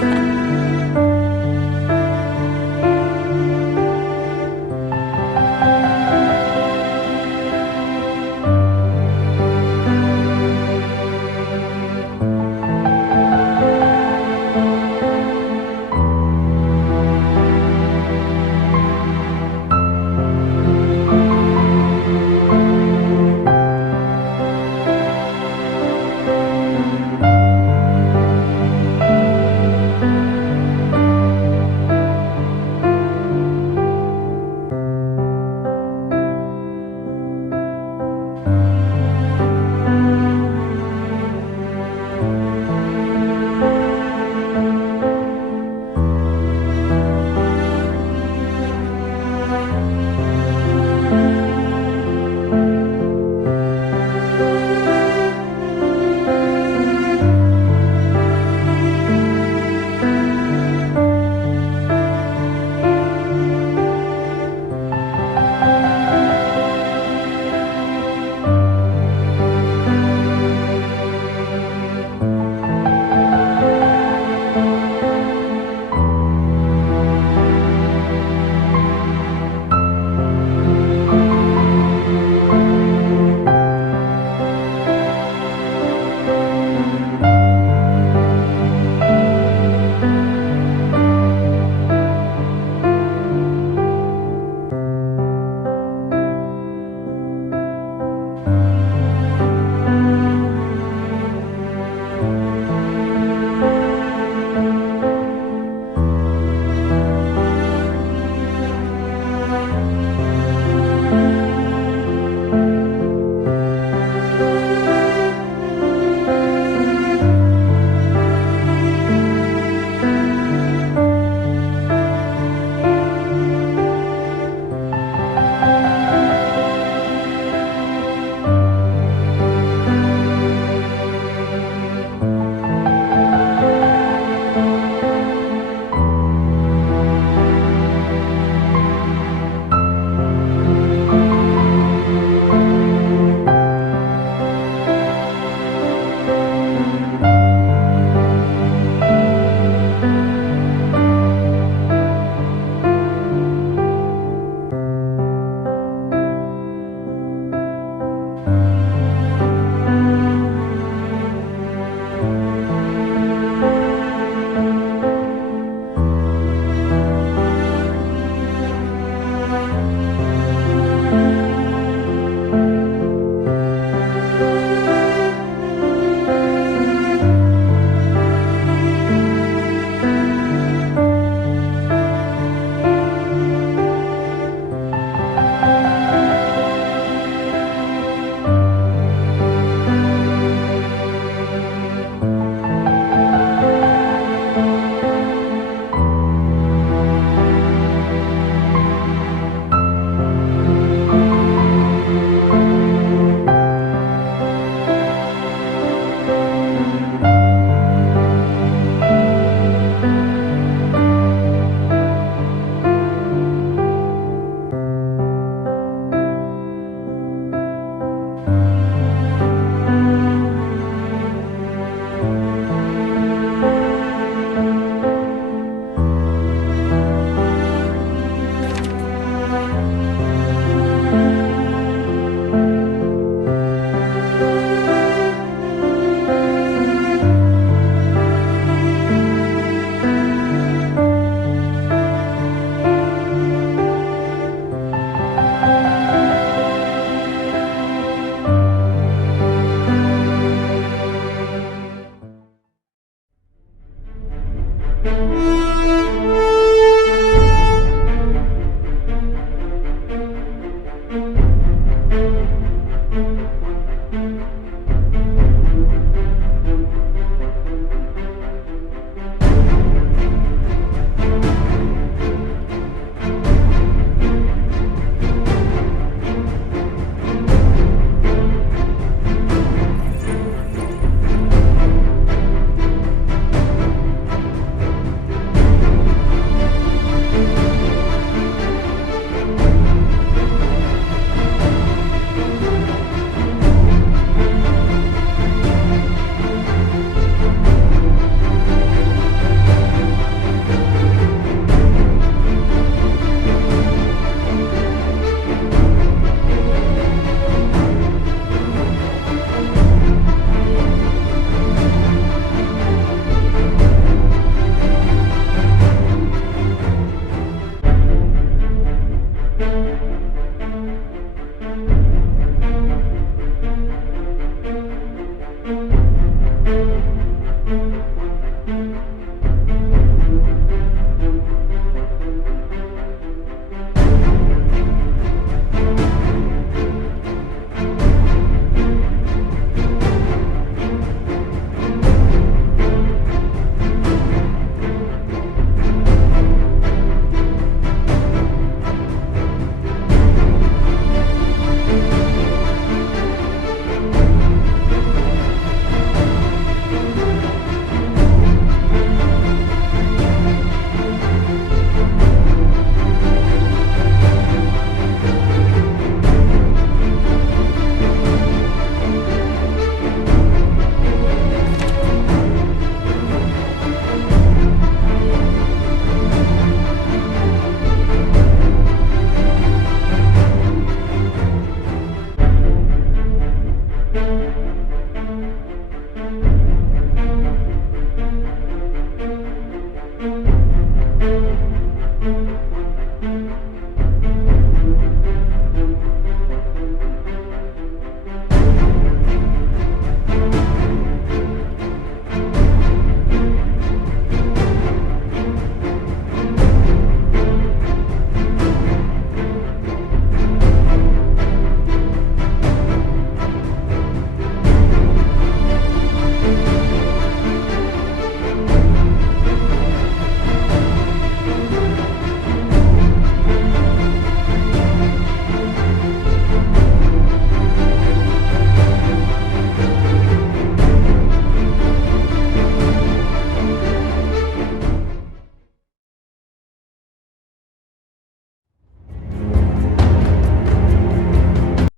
ha ha